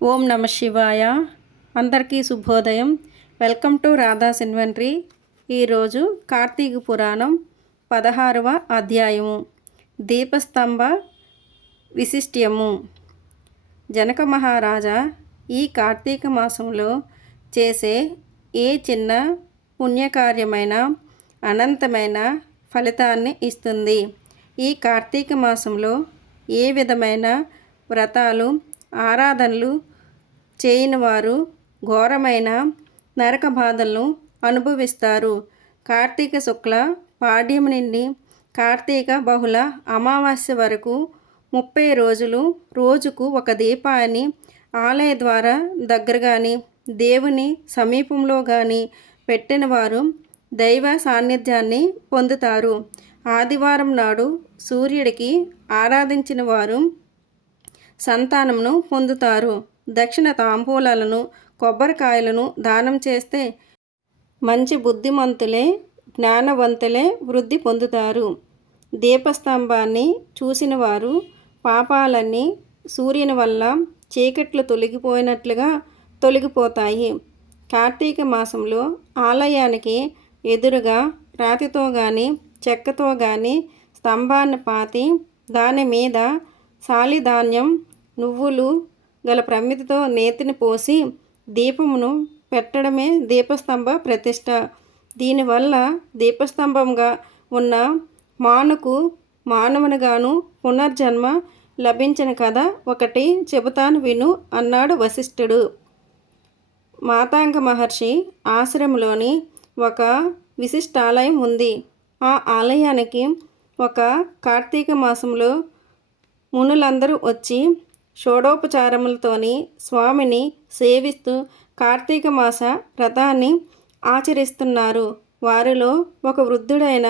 ఓం నమ శివాయ. అందరికీ శుభోదయం. Welcome to Radha's inventory. ఈరోజు కార్తీక పురాణం పదహారవ అధ్యాయము. దీపస్తంభ విశిష్ట్యము. జనక మహారాజా ఈ కార్తీక మాసంలో చేసే ఏ చిన్న పుణ్యకార్యమైన అనంతమైన ఫలితాన్ని ఇస్తుంది? ఈ కార్తీక మాసంలో ఏ విధమైన వ్రతాలు ఆరాధనలు చేయని వారు ఘోరమైన నరక బాధలను అనుభవిస్తారు. కార్తీక శుక్ల పాడ్యం నుండి కార్తీక బహుళ అమావాస్య వరకు ముప్పై రోజులు రోజుకు ఒక దీపాన్ని ఆలయ ద్వారా దగ్గర కానీ దేవుని సమీపంలో కానీ పెట్టిన వారు దైవ సాన్నిధ్యాన్ని పొందుతారు. ఆదివారం నాడు సూర్యుడికి ఆరాధించిన వారు సంతానమును పొందుతారు. దక్షిణ తాంబూలాలను కొబ్బరికాయలను దానం చేస్తే మంచి బుద్ధిమంతులే జ్ఞానవంతులే వృద్ధి పొందుతారు. దీపస్తంభాన్ని చూసిన వారు పాపాలన్నీ సూర్యుని వల్ల చీకట్లు తొలగిపోయినట్లుగా తొలగిపోతాయి. కార్తీక మాసంలో ఆలయానికి ఎదురుగా రాతితో కానీ చెక్కతో కానీ స్తంభాన్ని పాతి దాని మీద సాలిధాన్యం నువ్వులు గల ప్రమిదితో నేతిని పోసి దీపమును పెట్టడమే దీపస్తంభ ప్రతిష్ట. దీనివల్ల దీపస్తంభంగా ఉన్న మానుకు మానవునిగాను పునర్జన్మ లభించిన కథ ఒకటి చెబుతాను విను అన్నాడు వశిష్ఠుడు. మాతాంగ మహర్షి ఆశ్రమంలోని ఒక విశిష్టాలయం ఉంది. ఆ ఆలయానికి ఒక కార్తీక మాసంలో మునులందరూ వచ్చి షోడోపచారములతోని స్వామిని సేవిస్తూ కార్తీక మాస వ్రతాన్ని ఆచరిస్తున్నారు. వారిలో ఒక వృద్ధుడైన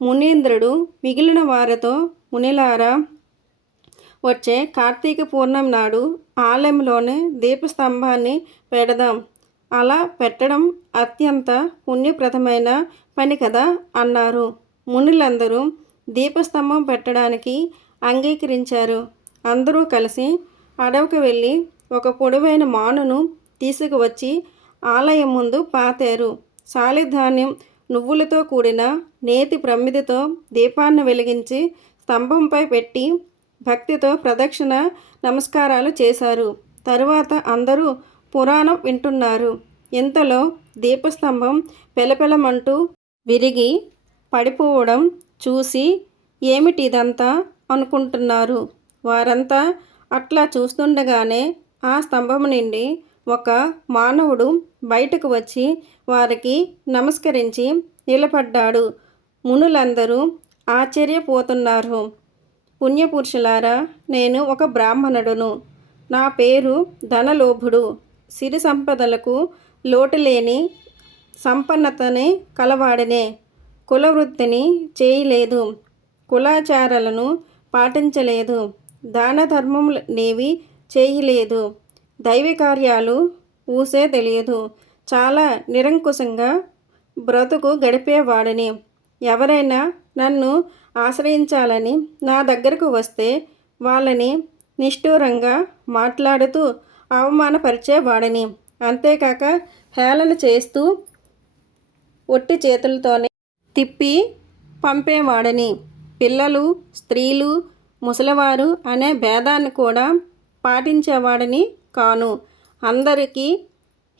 మునీంద్రుడు మిగిలిన వారితో మునిలారా వచ్చే కార్తీక పూర్ణం నాడు ఆలయంలోనే దీపస్తంభాన్ని పెడదాం. అలా పెట్టడం అత్యంత పుణ్యప్రదమైన పని కదా అన్నారు. మునులందరూ దీపస్తంభం పెట్టడానికి అంగీకరించారు. అందరూ కలిసి అడవికి వెళ్ళి ఒక పొడవైన మానును తీసుకువచ్చి ఆలయం ముందు పాతారు. సాలిధాన్యం నువ్వులతో కూడిన నేతి ప్రమిదితో దీపాన్ని వెలిగించి స్తంభంపై పెట్టి భక్తితో ప్రదక్షిణ నమస్కారాలు చేశారు. తరువాత అందరూ పురాణం వింటున్నారు. ఇంతలో దీపస్తంభం పెలపెలమంటూ విరిగి పడిపోవడం చూసి ఏమిటి ఇదంతా అనుకుంటున్నారు. వారంతా అట్లా చూస్తుండగానే ఆ స్తంభం నుండి ఒక మానవుడు బయటకు వచ్చి వారికి నమస్కరించి నిలబడ్డాడు. మునులందరూ ఆశ్చర్యపోతున్నారు. పుణ్యపురుషులారా నేను ఒక బ్రాహ్మణుడును. నా పేరు ధనలోభుడు. సిరి సంపదలకు లోటులేని సంపన్నతనే కలవాడనే. కులవృత్తిని చేయలేదు. కులాచారాలను పాటించలేదు. దాన ధర్మములనేవి చేయలేదు. దైవ కార్యాలు ఊసే తెలియదు. చాలా నిరంకుశంగా బ్రతుకు గడిపేవాడిని ఎవరైనా నన్ను ఆశ్రయించాలని నా దగ్గరకు వస్తే వాళ్ళని నిష్ఠూరంగా మాట్లాడుతూ అవమానపరిచేవాడిని అంతేకాక హేళన చేస్తూ ఒట్టి చేతులతోనే తిప్పి పంపేవాడని పిల్లలు స్త్రీలు ముసలివారు అనే భేదాన్ని కూడా పాటించేవాడని కాను. అందరికీ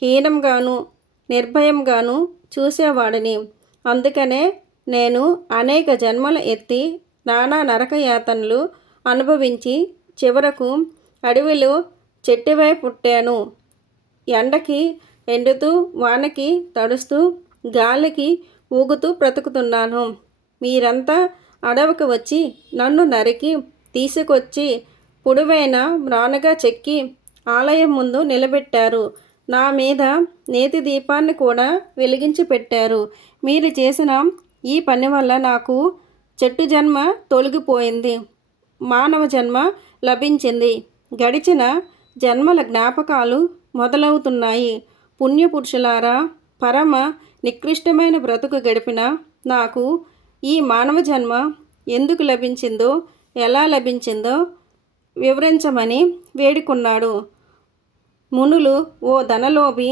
హీనంగాను నిర్భయంగాను చూసేవాడిని. అందుకనే నేను అనేక జన్మలు ఎత్తి నానా నరకయాతనలు అనుభవించి చివరకు అడవిలో చెట్టువై పుట్టాను. ఎండకి ఎండుతూ వానకి తడుస్తూ గాలికి ఊగుతూ బ్రతుకుతున్నాను. మీరంతా అడవికి వచ్చి నన్ను నరికి తీసుకొచ్చి పొడవైన మ్రానగా చెక్కి ఆలయం ముందు నిలబెట్టారు. నా మీద నేతి దీపాన్ని కూడా వెలిగించి పెట్టారు. మీరు చేసిన ఈ పని వల్ల నాకు చెట్టు జన్మ తొలగిపోయింది. మానవ జన్మ లభించింది. గడిచిన జన్మల జ్ఞాపకాలు మొదలవుతున్నాయి. పుణ్యపురుషులారా పరమ నికృష్టమైన బ్రతుకు గడిపిన నాకు ఈ మానవ జన్మ ఎందుకు లభించిందో ఎలా లభించిందో వివరించమని వేడుకున్నాడు. మునులు ఓ ధనలోభి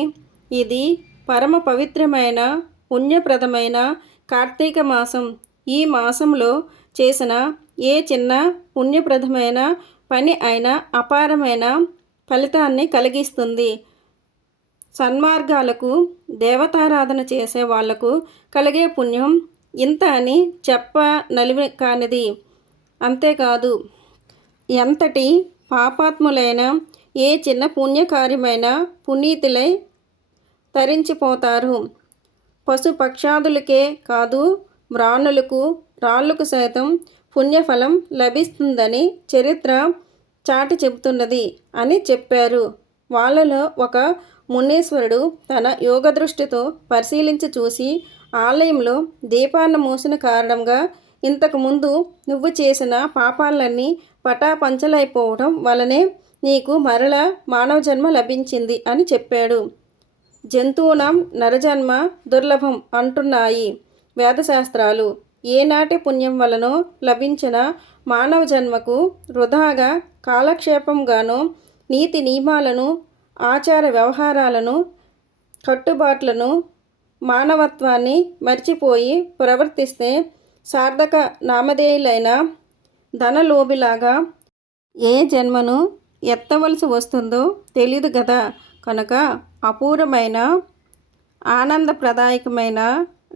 ఇది పరమ పవిత్రమైన పుణ్యప్రదమైన కార్తీక మాసం. ఈ మాసంలో చేసిన ఏ చిన్న పుణ్యప్రదమైన పని అయినా అపారమైన ఫలితాన్ని కలిగిస్తుంది. సన్మార్గాలకు దేవతారాధన చేసే వాళ్ళకు కలిగే పుణ్యం ఇంత అని చెప్ప నలివి కానిది. అంతేకాదు ఎంతటి పాపాత్ములైన ఏ చిన్న పుణ్యకార్యమైన పునీతులై తరించిపోతారు. పశుపక్షాదులకే కాదు మ్రాణులకు రాళ్ళకు సైతం పుణ్యఫలం లభిస్తుందని చరిత్ర చాటి చెబుతున్నది అని చెప్పారు. వాళ్ళలో ఒక మునీశ్వరుడు తన యోగ దృష్టితో పరిశీలించి చూసి ఆలయంలో దీపాన్ని మూసిన కారణంగా ఇంతకుముందు నువ్వు చేసిన పాపాలన్నీ పటాపంచలైపోవడం వలనే నీకు మరల మానవ జన్మ లభించింది అని చెప్పాడు. జంతువునం నరజన్మ దుర్లభం అంటున్నాయి వేదశాస్త్రాలు. ఏనాటి పుణ్యం వలనో లభించిన మానవ జన్మకు వృధాగా కాలక్షేపంగానో నీతి నియమాలను ఆచార వ్యవహారాలను కట్టుబాట్లను మానవత్వాన్ని మర్చిపోయి ప్రవర్తిస్తే సార్థక నామధేయులైన ధనలోభిలాగా ఏ జన్మను ఎత్తవలసి వస్తుందో తెలియదు కదా కనుక అపూర్వమైన ఆనందప్రదాయకమైన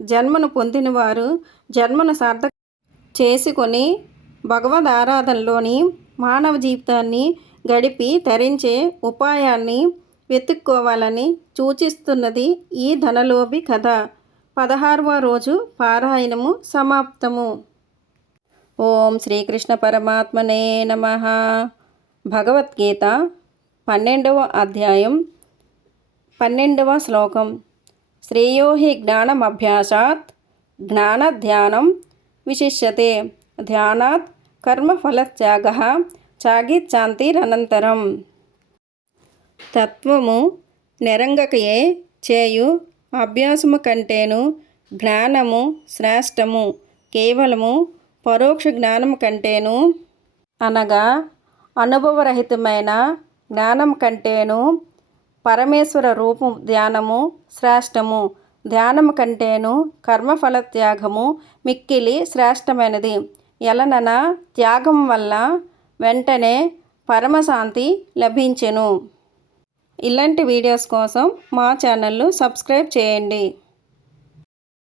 జన్మను పొందినవారు జన్మను సార్థక చేసుకొని భగవద్ ఆరాధనలోని మానవ జీవితాన్ని గడిపి తరించే ఉపాయాన్ని వెతుక్కోవాలని సూచిస్తున్నది ఈ ధనలోభి కథ. పదహారవ రోజు పారాయణము సమాప్తము. ఓం శ్రీకృష్ణ పరమాత్మనే నమ. భగవద్గీత పన్నెండవ అధ్యాయం పన్నెండవ శ్లోకం. శ్రేయో హి జ్ఞానమభ్యాసాత్ జ్ఞానధ్యానం విశిష్యతే. ధ్యానాత్ కర్మఫలత్యాగ చాగిచ్చాంతిరనంతరం. తత్వము నెరంగకయే చేయు అభ్యాసము కంటేను జ్ఞానము శ్రేష్టము కేవలము పరోక్ష జ్ఞానము కంటేను అనగా అనుభవరహితమైన జ్ఞానం కంటేను పరమేశ్వర రూపం ధ్యానము శ్రేష్టము ధ్యానము కంటేను కర్మఫల త్యాగము మిక్కిలి శ్రేష్టమైనది. ఎలనన త్యాగం వల్ల వెంటనే పరమశాంతి లభించెను. ఇలాంటి వీడియోస్ కోసం మా ఛానల్ను సబ్స్క్రైబ్ చేయండి.